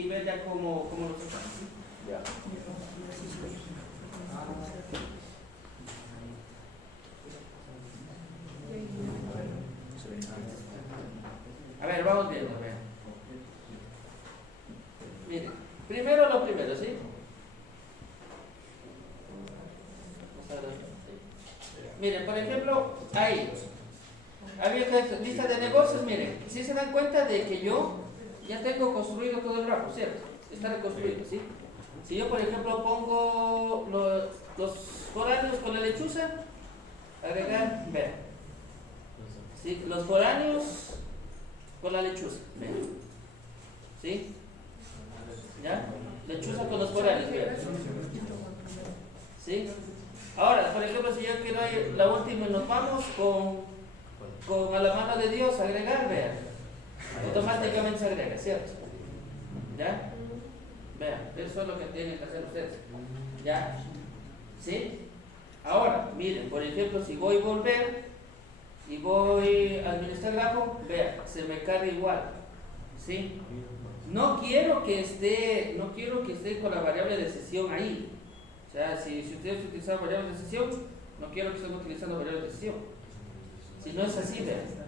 y ver ya cómo lo sacamos. Ya. A ver, vamos viendo, a ver. Miren, primero lo primero, ¿sí? Miren, por ejemplo, ahí, abierta lista de negocios, miren, si se dan cuenta de que yo ya tengo construido todo el grafo, ¿cierto? Está reconstruido, ¿sí? Si yo, por ejemplo, pongo los foráneos con la lechuza, agregar, vean. ¿Sí? Los foráneos con la lechuza, vean. ¿Sí? ¿Ya? Lechuza con los foráneos, vean. ¿Sí? Ahora, por ejemplo, si yo quiero ir la última y nos vamos con a la mano de Dios, agregar, vean. Automáticamente se agrega, ¿cierto? ¿Ya? Vean, eso es lo que tienen que hacer ustedes. ¿Ya? ¿Sí? Ahora, miren, por ejemplo, si voy a volver y voy a administrar grafo, vean, se me carga igual. ¿Sí? No quiero que esté con la variable de sesión ahí. O sea, si ustedes utilizan variables de sesión, no quiero que estén utilizando variables de sesión. Si no es así, vean.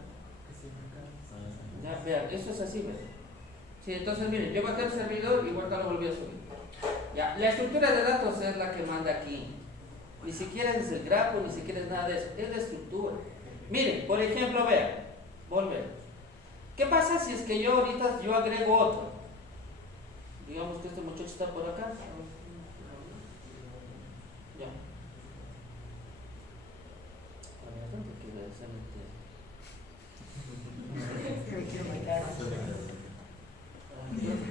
Ya, vean, eso es así, vean. Sí, entonces miren, yo bajé el servidor y ahorita lo volví a subir. Ya, la estructura de datos es la que manda aquí. Ni siquiera es el grafo, ni siquiera es nada de eso, es la estructura. Miren, por ejemplo, vean, volver. ¿Qué pasa si es que yo ahorita agrego otro? Digamos que este muchacho está por acá. Ya. ¿Dónde queda esa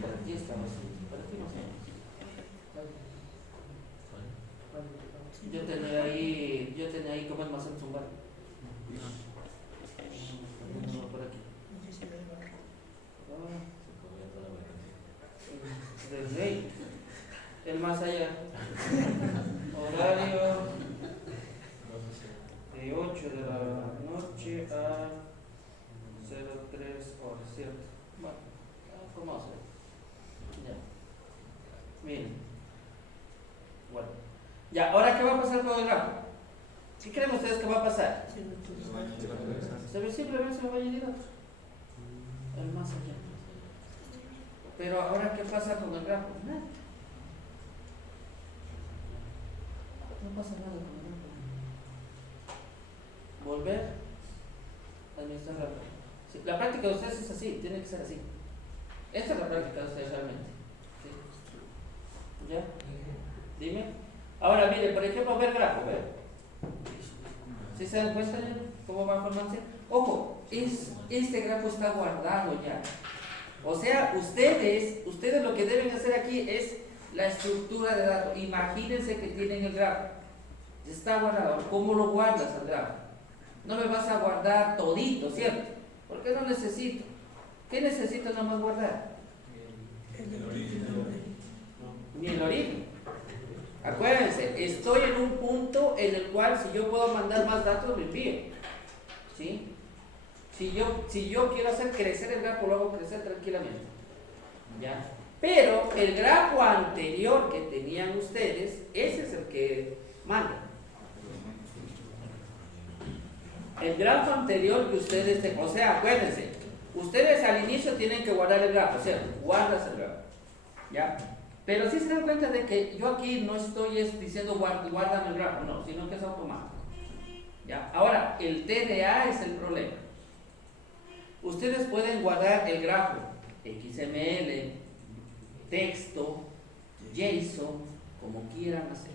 por aquí estamos. Por aquí no sé. Yo tenía ahí como almacén zumbado. No, por aquí. Del rey. El más allá. Horario de 8 de la noche a 03 horas, ¿cierto? Bueno, ¿cómo hacer? Ya. Miren. Bueno. Ya, ahora ¿qué va a pasar con el grafo? ¿Qué creen ustedes que va a pasar? Simplemente se va a llenar el más allá. Pero ahora ¿qué pasa con el grafo? Nada. No pasa nada con el grafo. Volver a administrar grafo. Sí, la práctica de ustedes es así, tiene que ser así. Esta es la práctica de ustedes realmente. ¿Sí? ¿Ya? Dime. Ahora mire, por ejemplo, ver grafo, ver. ¿Sí se dan cuenta cómo va a formarse? Ojo, este grafo está guardado ya. O sea, ustedes lo que deben hacer aquí es la estructura de datos. Imagínense que tienen el grafo. Está guardado. ¿Cómo lo guardas al grafo? No me vas a guardar todito, ¿cierto? Porque no necesito. ¿Qué necesito nada más guardar? El origen. Ni el origen. Acuérdense, estoy en un punto en el cual si yo puedo mandar más datos, lo envío. ¿Sí? Si yo quiero hacer crecer el grafo, lo hago crecer tranquilamente. ¿Ya? Pero el grafo anterior que tenían ustedes, ese es el que manda. El grafo anterior que ustedes tengan, o sea, acuérdense, ustedes al inicio tienen que guardar el grafo, ¿cierto? Guardas el grafo. ¿Ya? Pero si se dan cuenta de que yo aquí no estoy diciendo guárdame el grafo, no, sino que es automático. ¿Ya? Ahora, el TDA es el problema. Ustedes pueden guardar el grafo XML, texto, JSON, como quieran hacer.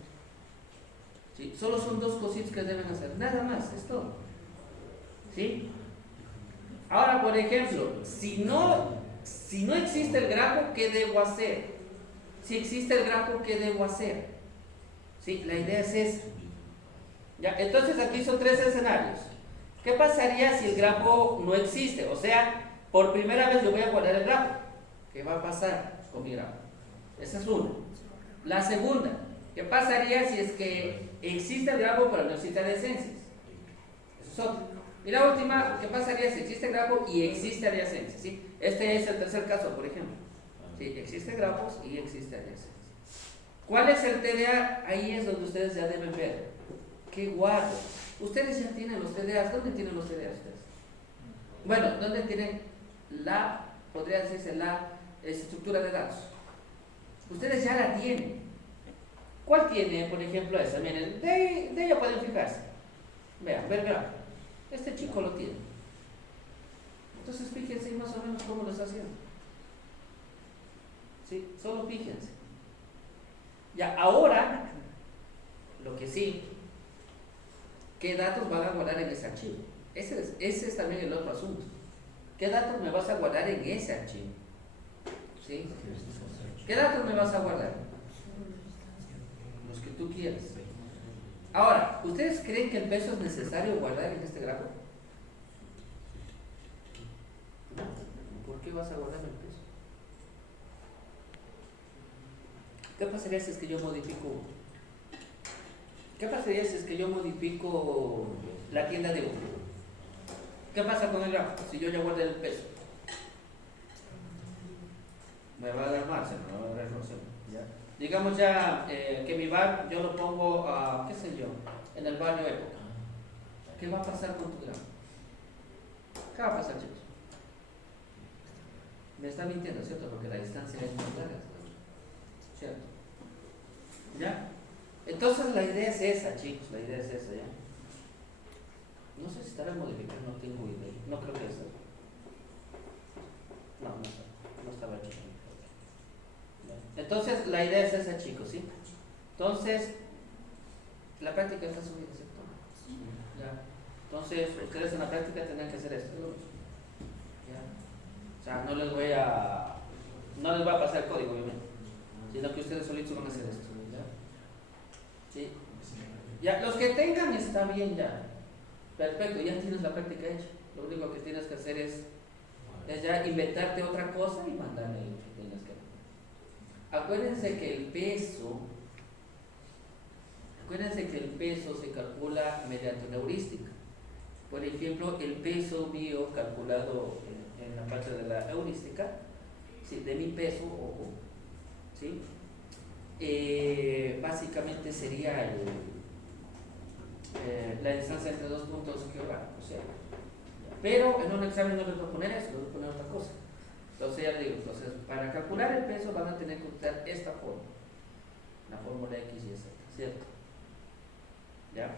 ¿Sí? Solo son dos cositas que deben hacer, nada más, es todo. ¿Sí? Ahora, por ejemplo, si no existe el grafo, ¿qué debo hacer? Si existe el grafo, ¿qué debo hacer? ¿Sí? La idea es esa. ¿Ya? Entonces aquí son tres escenarios. ¿Qué pasaría si el grafo no existe? O sea, por primera vez yo voy a guardar el grafo. ¿Qué va a pasar con mi grafo? Esa es una. La segunda, ¿qué pasaría si es que existe el grafo pero no existe adyacencias? Eso es otra. Y la última, ¿qué pasaría si existe el grafo y existe adyacencia? ¿Sí? Este es el tercer caso, por ejemplo. Sí, existen grafos y existe adyacencia. ¿Cuál es el TDA? Ahí es donde ustedes ya deben ver. ¿Qué guardo? Ustedes ya tienen los TDAs. ¿Dónde tienen los TDAs ustedes? Bueno, ¿dónde tienen podría decirse la estructura de datos? Ustedes ya la tienen. ¿Cuál tiene, por ejemplo, esa? Miren, de ella pueden fijarse. Vean, ver grafo. Este chico lo tiene. Entonces fíjense más o menos cómo lo está haciendo. ¿Sí? Solo fíjense. Ya, ahora, lo que sí, ¿qué datos van a guardar en ese archivo? Ese es también el otro asunto. ¿Qué datos me vas a guardar en ese archivo? ¿Sí? ¿Qué datos me vas a guardar? Los que tú quieras. Ahora, ¿ustedes creen que el peso es necesario guardar en este grafo? ¿Por qué vas a guardar el peso? ¿Qué pasaría si es que yo modifico? ¿Qué pasaría si es que yo modifico la tienda de uno? ¿Qué pasa con el grafo? Si yo ya guardé el peso, me va a dar margen, me va a dar error. ¿Ya? Digamos ya que mi bar yo lo pongo a, qué sé yo, en el barrio Época. ¿Qué va a pasar con tu grafo? ¿Qué va a pasar, chicos? Me está mintiendo, ¿cierto? Porque la distancia es muy larga, ¿cierto? ¿Ya? Entonces la idea es esa, chicos, la idea es esa, ¿ya? No sé si estará modificando, no tengo idea. No creo que sea. No estaba hecho. Entonces la idea es esa, chicos, ¿sí? Entonces, la práctica está subida, ¿cierto? ¿Ya? Entonces, ustedes en la práctica tendrán que hacer esto. ¿Ya? O sea, no les va a pasar el código, obviamente, sino que ustedes solitos van a hacer esto. ¿Ya? ¿Sí? Ya, los que tengan está bien ya. Perfecto, ya tienes la práctica hecha. Lo único que tienes que hacer es ya inventarte otra cosa y mandarle lo que tienes que hacer. Acuérdense que el peso se calcula mediante una heurística. Por ejemplo, el peso mío calculado en la parte de la heurística, ¿sí? De mi peso, ojo, ¿sí? Básicamente sería la distancia entre dos puntos geográficos, ¿cierto? Pero en un examen no les voy a poner eso, les voy a poner otra cosa. Entonces ya digo, para calcular el peso van a tener que usar esta fórmula, la fórmula X y Z, ¿cierto? ¿Ya?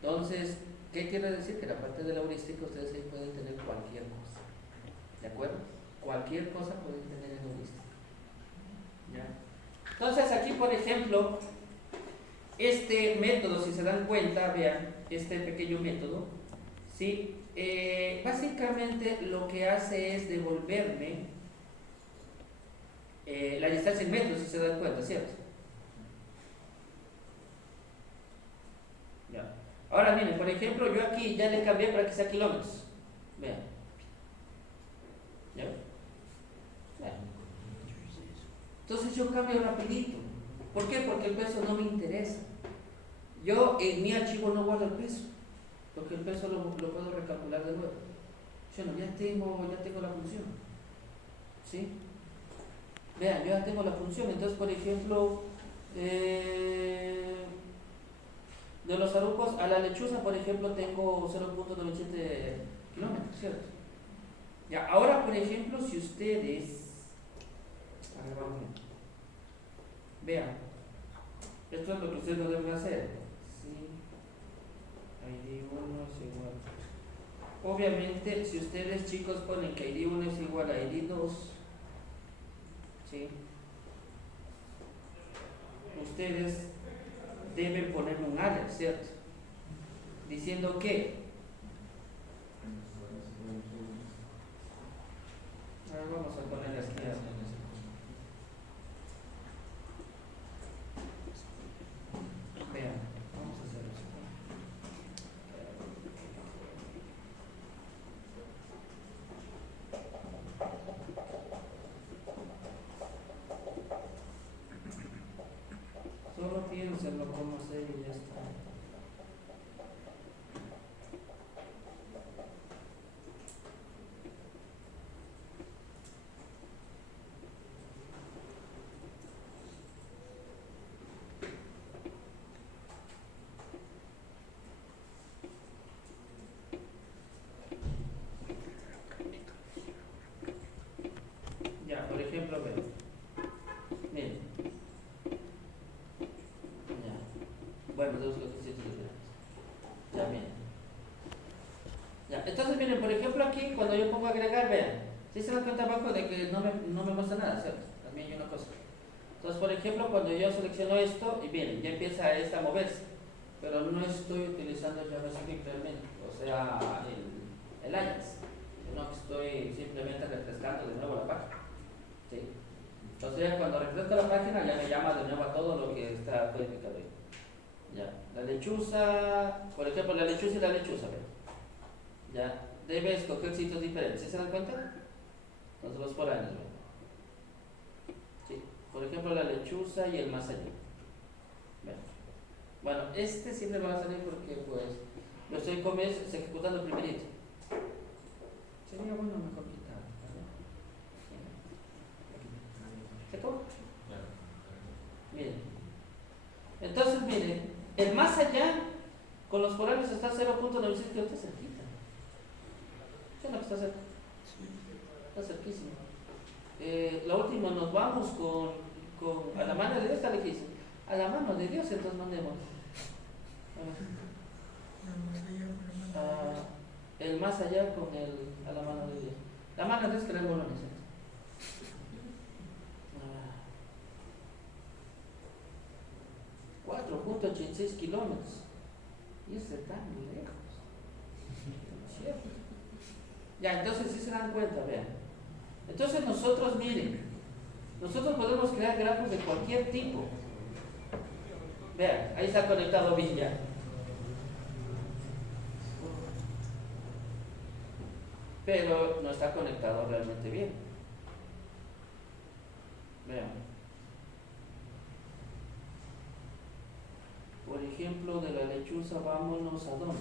Entonces, ¿qué quiere decir? Que la parte de la heurística ustedes ahí pueden tener cualquier cosa, ¿de acuerdo? Cualquier cosa pueden tener en heurística, ¿ya? Entonces aquí, por ejemplo, este método, si se dan cuenta, vean, este pequeño método, ¿sí? Básicamente lo que hace es devolverme la distancia en metros, si se dan cuenta, ¿cierto? Ya. Ahora miren, por ejemplo, yo aquí ya le cambié para que sea kilómetros. Vean. ¿Ya? Vean. Entonces yo cambio rapidito. ¿Por qué? Porque el peso no me interesa. Yo en mi archivo no guardo el peso, porque el peso lo puedo recalcular de nuevo. Bueno, ya tengo la función. ¿Sí? Vean, yo ya tengo la función. Entonces, por ejemplo, de los arucos a la lechuza, por ejemplo, tengo 0.97 kilómetros, ¿cierto? Ya, ahora, por ejemplo, si ustedes... A ver, vamos bien. Vean, esto es lo que ustedes no deben hacer. Sí. ID1 es igual. Obviamente, si ustedes, chicos, ponen que ID1 es igual a ID2, ¿sí? Ustedes deben poner un alert, ¿cierto? Diciendo que, a ver, vamos a poner aquí vean, vamos a hacer eso. Solo piénsenlo cómo hacer y ya está. de que no me muestra nada, ¿cierto? También hay una cosa. Entonces, por ejemplo, cuando yo selecciono esto, y miren, ya empieza esta a moverse, pero no estoy utilizando JavaScript realmente, o sea, el Ajax, sino que estoy simplemente refrescando de nuevo la página. ¿Sí? Entonces, cuando refresco la página, ya me llama de nuevo a todo lo que está codificado ahí. Ya, la lechuza, por ejemplo, la lechuza y la lechuza, ¿ven? Ya, debe escoger sitios diferentes, ¿sí se dan cuenta? Entonces los foráneos, ¿ven? Sí, por ejemplo, la lechuza y el más allá. ¿Ven? Bueno, este siempre va a salir porque, pues, lo estoy ejecutando primerito. Sería bueno mejor quitar, ¿verdad? ¿Se acabó? Miren. Entonces, miren, el más allá con los foráneos está 0.96 kilómetros cerquita. ¿Sí o no que está cerca? Está cerquísimo. La última nos vamos con a la mano de Dios, está lejísimo. A la mano de Dios, entonces mandemos. El más allá con a la mano de Dios. La mano de Dios que era el Bolones. 4.86 kilómetros. Y es tan lejos. ¿Cierto? Ya, entonces sí se dan cuenta, vean. Entonces nosotros, miren, nosotros podemos crear grafos de cualquier tipo. Vean, ahí está conectado bien ya. Pero no está conectado realmente bien. Vean. Por ejemplo, de la lechuza, vámonos a dónde?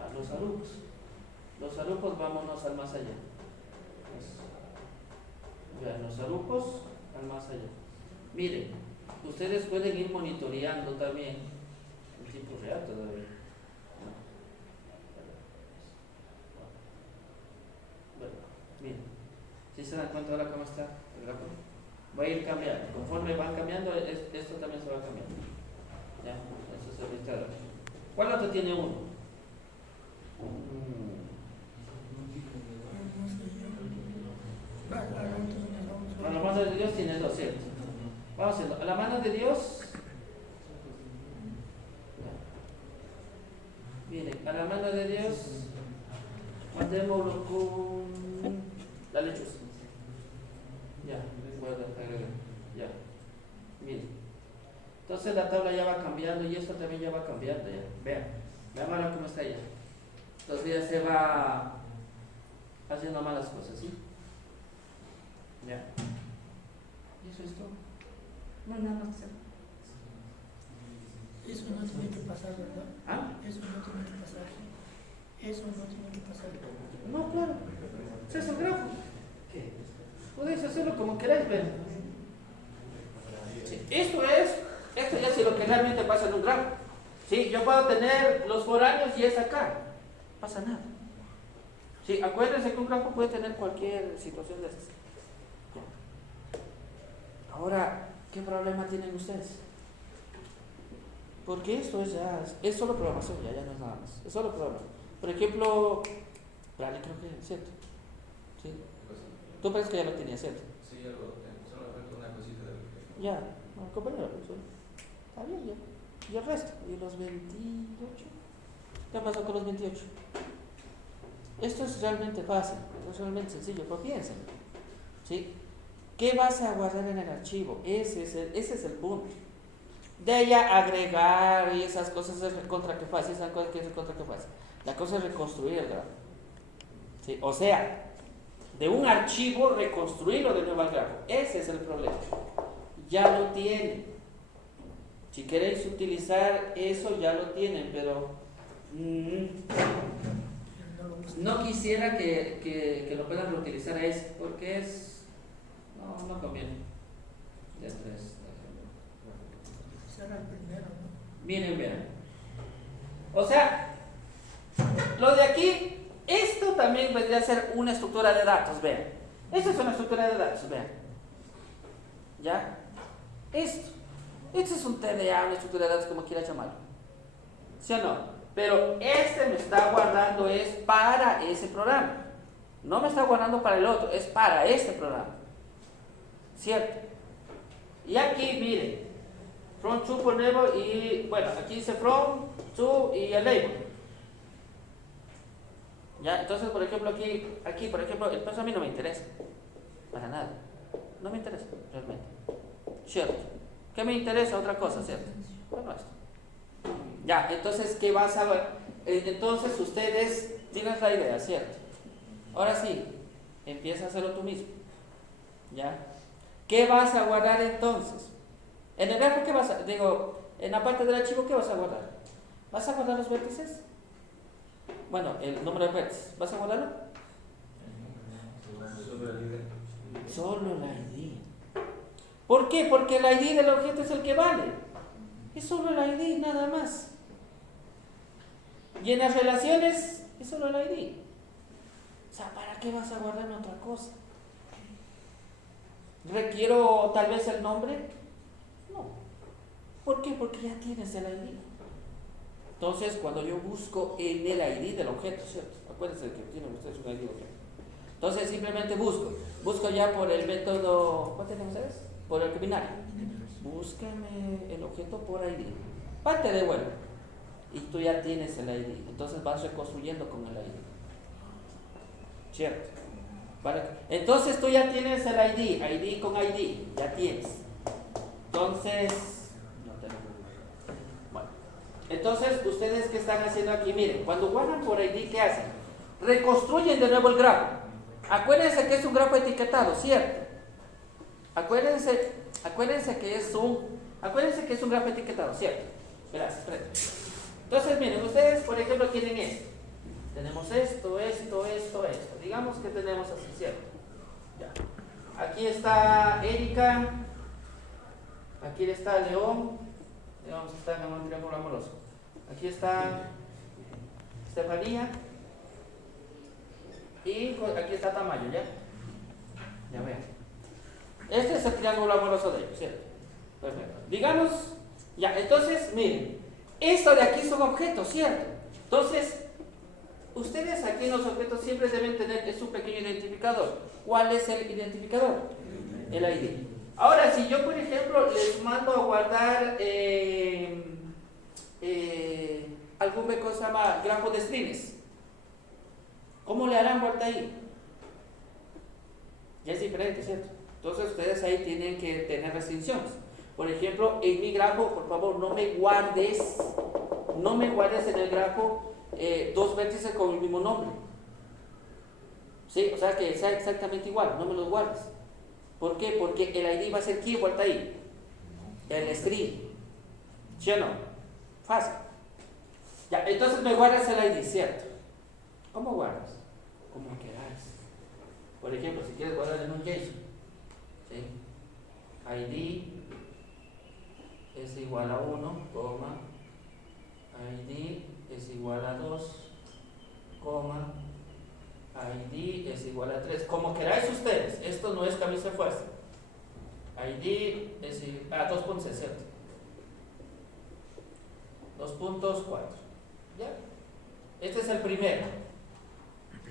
A los arupos. Los arupos, vámonos al más allá. Vean, los arupos al más allá. Miren, ustedes pueden ir monitoreando también en tiempo real todavía. Bueno, miren, ¿sí se dan cuenta ahora cómo está el gráfico? Va a ir cambiando, conforme van cambiando, esto también se va cambiando. ¿Ya? Eso es el listado. ¿Cuál otro tiene uno? A la mano de Dios tiene dos, ¿cierto? Vamos a hacerlo. A la mano de Dios. Miren, a la mano de Dios, mandémoslo con la lechuza. Ya, ya. Miren. Entonces la tabla ya va cambiando y esto también ya va cambiando. Ya. Vean ahora cómo está ya. Entonces ya se va haciendo malas cosas, ¿sí? Ya. ¿Y eso es todo? No hay nada más que hacer. Eso no tiene que pasar, ¿verdad? ¿Ah? Eso no tiene que pasar. Eso no tiene que pasar. No, claro. Ese es el grafo. Podéis hacerlo como queráis, pero sí, esto ya es lo que realmente pasa en un grafo. Sí, yo puedo tener los foráneos y es acá. No pasa nada. Sí, acuérdense que un grafo puede tener cualquier situación de estas. Ahora, ¿qué problema tienen ustedes? Porque esto es solo programación, ya no es nada más. Es solo programación. Por ejemplo, Rally creo que es cierto. ¿Sí? Tú parece que ya lo tenías, ¿cierto? Sí, ya lo tengo. Solo me falta una cosita de lo que... Ya, no, compañero, está bien ya. Y el resto, y los 28. ¿Qué pasó con los 28? Esto es realmente fácil, es realmente sencillo, pero piensen. ¿Sí? ¿Qué vas a guardar en el archivo? Ese es el punto. De allá agregar y esas cosas es recontra que fácil. ¿Saben cuál es recontra que fácil? La cosa es reconstruir el grafo. ¿Sí? O sea, de un archivo reconstruirlo de nuevo al grafo. Ese es el problema. Ya lo tienen. Si queréis utilizar eso, ya lo tienen, pero no quisiera que lo puedan reutilizar a ese, porque no conviene. Ya tres. Será el primero, ¿no? Miren, vean. O sea, lo de aquí, esto también vendría a ser una estructura de datos, vean. Esta es una estructura de datos, vean. ¿Ya? Esto es un TDA, una estructura de datos, como quiera llamarlo. ¿Sí o no? Pero me está guardando es para ese programa. No me está guardando para el otro, es para este programa. ¿Cierto? Y aquí, miren, from to por label y, bueno, aquí dice from to y el label. ¿Ya? Entonces, por ejemplo, aquí, por ejemplo, el peso a mí no me interesa. Para nada. No me interesa, realmente. ¿Cierto? ¿Qué me interesa? Otra cosa, ¿cierto? Bueno, esto. Ya, entonces, ¿qué vas a ver? Entonces, ustedes tienen la idea, ¿cierto? Ahora sí, empieza a hacerlo tú mismo. ¿Ya? ¿Qué vas a guardar entonces? En el grafo, ¿qué vas a...? Digo, en la parte del archivo, ¿qué vas a guardar? ¿Vas a guardar los vértices? Bueno, el número de vértices. ¿Vas a guardarlo? Solo el ID. ¿Por qué? Porque el ID del objeto es el que vale. Es solo el ID, nada más. Y en las relaciones, es solo el ID. O sea, ¿para qué vas a guardar otra cosa? ¿Requiero tal vez el nombre? No. ¿Por qué? Porque ya tienes el ID. Entonces, cuando yo busco en el ID del objeto, ¿cierto? Acuérdense que tienen ustedes un ID de objeto. Entonces, simplemente busco ya por el método, ¿cuál tenemos ustedes? Por el binario. Búscame el objeto por ID. Parte de vuelta. Y tú ya tienes el ID. Entonces vas reconstruyendo con el ID. ¿Cierto? ¿Vale? Entonces tú ya tienes el ID con ID, ya tienes. Entonces, no tenemos. Bueno, entonces ustedes qué están haciendo aquí, miren, cuando guardan por ID, ¿qué hacen? Reconstruyen de nuevo el grafo. Acuérdense que es un grafo etiquetado, ¿cierto? Acuérdense que es un grafo etiquetado, ¿cierto? Gracias, Fred. Entonces, miren, ustedes, por ejemplo, tienen esto. Tenemos esto. Digamos que tenemos así, ¿cierto? Ya. Aquí está Erika. Aquí está León. Digamos que está en un triángulo amoroso. Aquí está Estefanía. Y aquí está Tamayo, ¿ya? Ya vean. Este es el triángulo amoroso de ellos, ¿cierto? Perfecto. Digamos, ya, entonces, miren. Esto de aquí son objetos, ¿cierto? Entonces, ustedes aquí en los objetos siempre deben tener su pequeño identificador. ¿Cuál es el identificador? El ID. Ahora, si yo, por ejemplo, les mando a guardar algún cosa se llama grafo de strings, ¿cómo le harán guardar ahí? Ya es diferente, ¿cierto? Entonces, ustedes ahí tienen que tener restricciones. Por ejemplo, en mi grafo, por favor, no me guardes en el grafo dos vértices con el mismo nombre. ¿Sí? O sea, que sea exactamente igual, no me los guardes. ¿Por qué? Porque el ID va a ser ¿quién guarda ahí? El string. ¿Sí o no? Fácil. Ya, entonces me guardas el ID, ¿cierto? ¿Cómo guardas? Como quieras. Por ejemplo, si quieres guardar en un JSON, ¿sí? ID es igual a 1, coma, ID es igual a 2, coma, ID es igual a 3. Como queráis ustedes, esto no es camisa de fuerza. ID es igual a 2.6, ¿cierto? 2.4. ¿Ya? Este es el primero.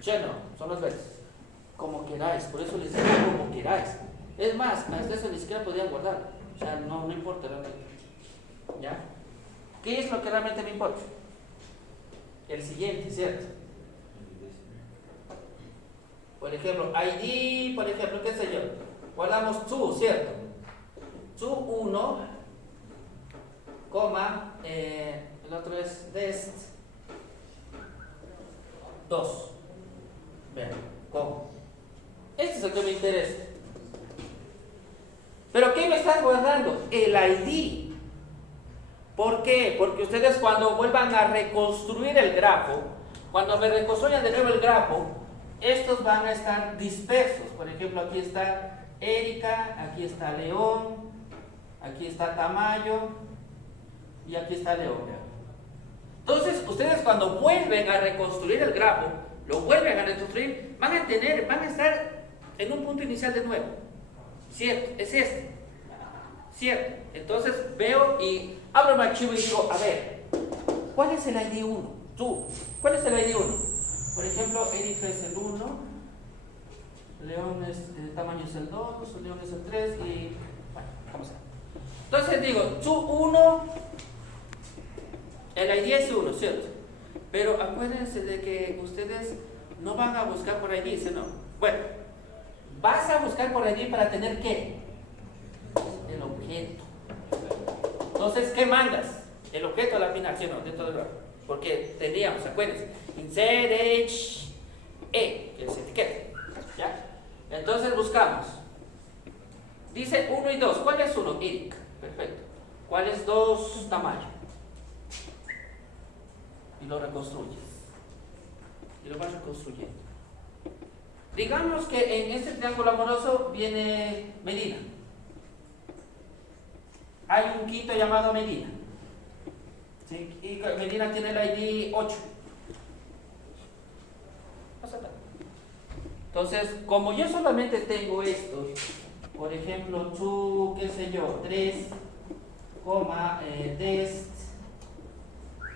Lleno, son los vértices. Como queráis, por eso les digo como queráis. Es más, hasta eso ni siquiera podían guardar. O sea, no importa realmente. ¿Ya? ¿Qué es lo que realmente me importa? El siguiente, ¿cierto? Por ejemplo, ID, por ejemplo, qué sé yo, guardamos to, ¿cierto? To 1, coma, el otro es dest 2. Vean, ¿cómo? Este es el que me interesa. ¿Pero qué me están guardando? El ID. ¿Por qué? Porque ustedes cuando vuelvan a reconstruir el grafo, cuando me reconstruyan de nuevo el grafo, estos van a estar dispersos. Por ejemplo, aquí está Erika, aquí está León, aquí está Tamayo y aquí está León. Entonces, ustedes cuando vuelven a reconstruir el grafo, lo vuelven a reconstruir, van a estar en un punto inicial de nuevo. ¿Cierto? Es este. ¿Cierto? Entonces veo y abro un archivo y digo, a ver, ¿cuál es el ID 1? Tú, ¿cuál es el ID 1? Por ejemplo, Erika es el 1, León es, el tamaño es el 2, León es el 3 y bueno, vamos a ver. Entonces digo, tú 1, el ID es 1, ¿cierto? Pero acuérdense de que ustedes no van a buscar por ID, ¿no? Bueno, vas a buscar por ID para tener ¿qué? El objeto. Entonces, ¿qué mandas? El objeto a la final, ¿sí o no? Dentro del grafo. Porque teníamos, acuérdense, insert H, E, que es etiqueta. ¿Ya? Entonces buscamos. Dice 1 y 2. ¿Cuál es 1? Iric. Perfecto. ¿Cuál es 2? Tamaño. Y lo reconstruyes. Y lo vas reconstruyendo. Digamos que en este triángulo amoroso viene Medina. Hay un quinto llamado Medina. ¿Sí? Y Medina tiene el ID 8. Entonces, como yo solamente tengo estos, por ejemplo, tú, qué sé yo, 3, dest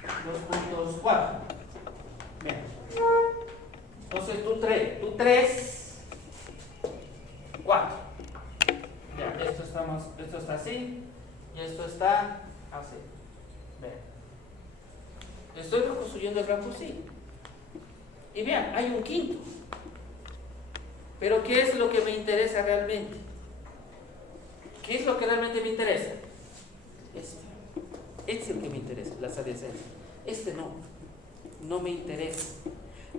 2.4. Bien. Entonces tú 3, 4. Ya, esto está así y esto está así. Bien. Estoy reconstruyendo el grafo así. Y vean, hay un quinto. Pero ¿qué es lo que me interesa realmente? ¿Qué es lo que realmente me interesa? Este es el que me interesa, las adyacencias. Este no me interesa.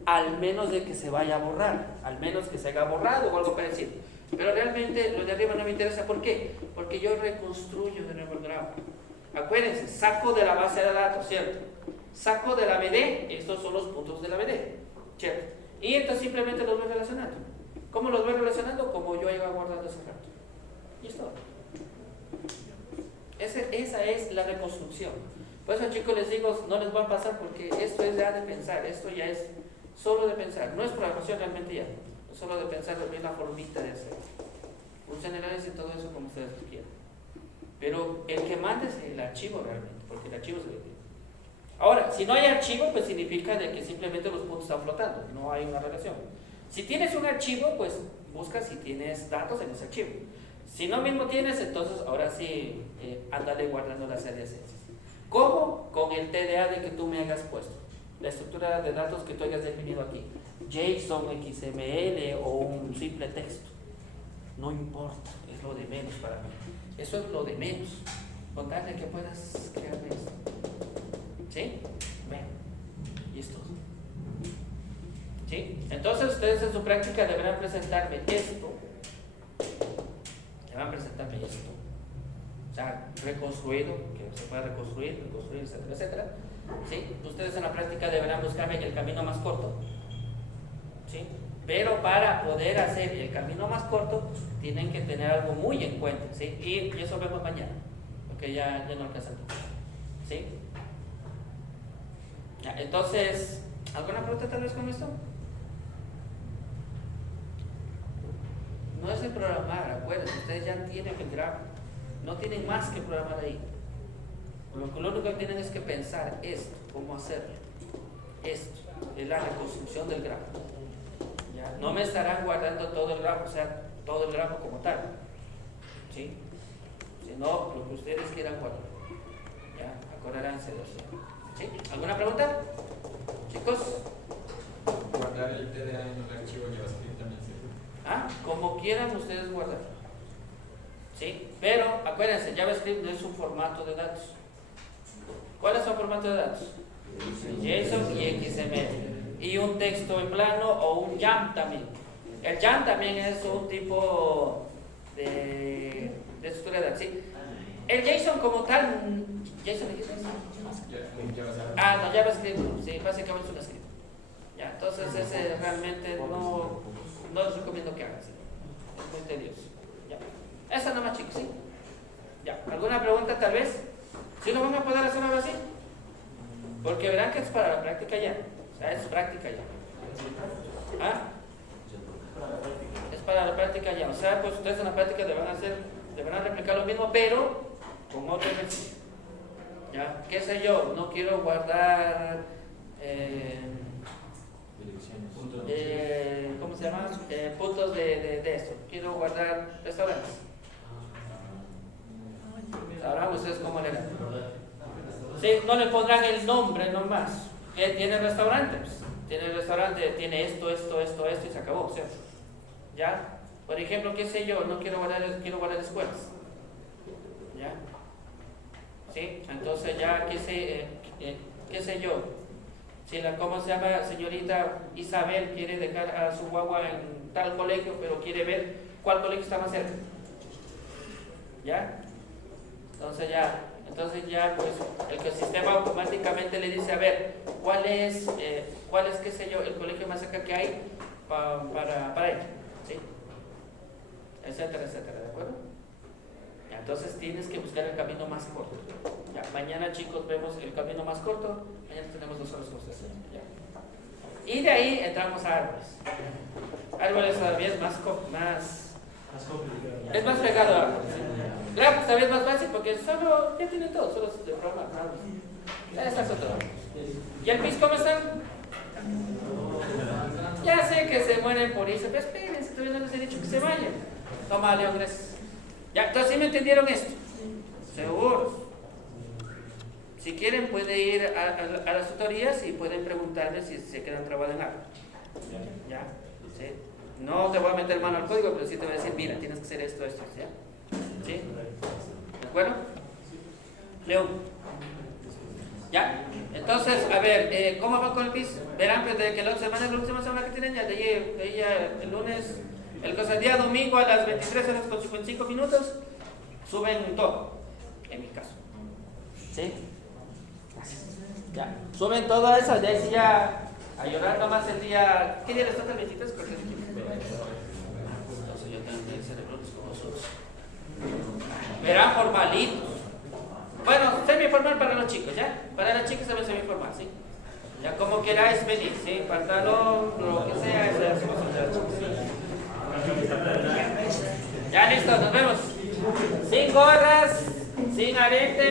Al menos de que se vaya a borrar, al menos que se haya borrado o algo parecido. Pero realmente lo de arriba no me interesa. ¿Por qué? Porque yo reconstruyo de nuevo el grafo. Acuérdense, saco de la base de datos, ¿cierto? Saco de la BD, estos son los puntos de la BD, ¿cierto? Y entonces simplemente los voy relacionando. ¿Cómo los voy relacionando? Como yo iba guardando ese rato. Y es todo. Esa es la reconstrucción. Por eso, chicos, les digo, no les va a pasar porque esto es ya de pensar, esto ya es solo de pensar, no es programación realmente ya, es solo de pensar, es la formita de hacer. Funcionalidades y todo eso como ustedes quieran. Pero el que manda es el archivo realmente, porque el archivo se lo tiene. Ahora, si no hay archivo, pues significa de que simplemente los puntos están flotando, no hay una relación. Si tienes un archivo, pues busca si tienes datos en ese archivo. Si no mismo tienes, entonces ahora sí, ándale guardando las adyacencias. ¿Cómo? Con el TDA de que tú me hayas puesto. La estructura de datos que tú hayas definido aquí. JSON, XML o un simple texto. No importa, es lo de menos para mí. Eso es lo de menos. Con tal de que puedas crearme esto. ¿Sí? Bueno, y esto. ¿Sí? Entonces ustedes en su práctica deberán presentarme esto. Deberán presentarme esto. O sea, reconstruido, que se pueda reconstruir, etcétera, etcétera. ¿Sí? Ustedes en la práctica deberán buscarme el camino más corto. ¿Sí? Pero para poder hacer el camino más corto, tienen que tener algo muy en cuenta. ¿Sí? Y eso vemos mañana, porque ya no alcanza el tiempo. ¿Sí? Ya, entonces, ¿alguna pregunta tal vez con esto? No es de programar, acuérdense, ustedes ya tienen el grafo, no tienen más que programar ahí. Lo único que tienen es que pensar esto, cómo hacerlo. Esto es la reconstrucción del grafo. ¿Ya? No me estarán guardando todo el grafo, o sea, todo el grafo como tal, ¿sí? Sino lo que ustedes quieran guardar. ¿Ya? Acordaránse de eso. ¿Sí? ¿Alguna pregunta? Chicos. Guardar el TDA en el archivo JavaScript también sirve. Como quieran ustedes guardar. ¿Sí? Pero acuérdense, JavaScript no es un formato de datos. ¿Cuál es el formato de datos? JSON y XML. Y un texto en plano o un YAML también. El YAML también es un tipo de estructura de datos. ¿Sí? El JSON como tal, ¿JSON es no, JavaScript, sí, básicamente es un script. Ya, entonces ese realmente no les recomiendo que hagan, ¿sí? Es muy tedioso. Ya. Esa nada más, chicos, ¿sí? Ya. ¿Alguna pregunta tal vez? ¿Sí lo van a poder hacer ahora sí? Porque verán que es para la práctica ya. O sea, es práctica ya. Es para la práctica ya. O sea, pues ustedes en la práctica deberán replicar lo mismo, pero con otro ejercicio. ¿Ya? ¿Qué sé yo? No quiero guardar ¿cómo se llama? Puntos de esto. Quiero guardar restaurantes. Sabrán ustedes cómo le dan. Sí, no le pondrán el nombre nomás. Que tiene restaurantes. Tiene el restaurante, tiene esto y se acabó, ¿cierto? ¿Ya? Por ejemplo, qué sé yo, no quiero guardar escuelas. ¿Ya? ¿Sí? Entonces ya, qué sé yo. Si ¿cómo se llama? Señorita Isabel quiere dejar a su guagua en tal colegio, pero quiere ver cuál colegio está más cerca. ¿Ya? Entonces ya pues el sistema automáticamente le dice, a ver, ¿cuál es qué sé yo, el colegio más cerca que hay para ella? ¿Sí? Etcétera, etcétera, ¿de acuerdo? Ya, entonces tienes que buscar el camino más corto. Ya, mañana, chicos, vemos el camino más corto. Mañana tenemos 2 horas por hacer. Ya. Y de ahí entramos a árboles. Árboles todavía es más es más pegado a árboles. ¿Sí? Grafos todavía es más fácil porque ya tienen todo, solo de programa. Ya está con todo. ¿Y el PIS cómo están? Ya sé que se mueren por irse, pero espérense, todavía no les he dicho que se vayan. Toma, León, gracias. Ya, entonces, ¿sí me entendieron esto? Seguros. Si quieren, puede ir a las tutorías y pueden preguntarles si se quedan trabados en algo. ¿Ya? ¿Sí? No te voy a meter mano al código, pero sí te voy a decir, mira, tienes que hacer esto, ¿ya? ¿Sí? ¿De acuerdo? León. ¿Ya? Entonces, a ver, ¿cómo va con el PIS? Verán, pues, de que la última semana que tienen, ya de ahí el lunes, el día domingo a las 23:55 suben todo, en mi caso. ¿Sí? Ya, suben todo eso, de ahí sí ya a llorar nomás el día. ¿Qué día les toca el 23? Entonces yo tengo que ser con nosotros. Verán formalitos. Bueno, semi-formal para los chicos, ¿ya? Para las chicas también semi-formal, ¿sí? Ya como queráis venir, ¿sí? Pantalón, lo que sea, eso es como son de las chicas. Ya listo, nos vemos. Sin gorras, sin arete.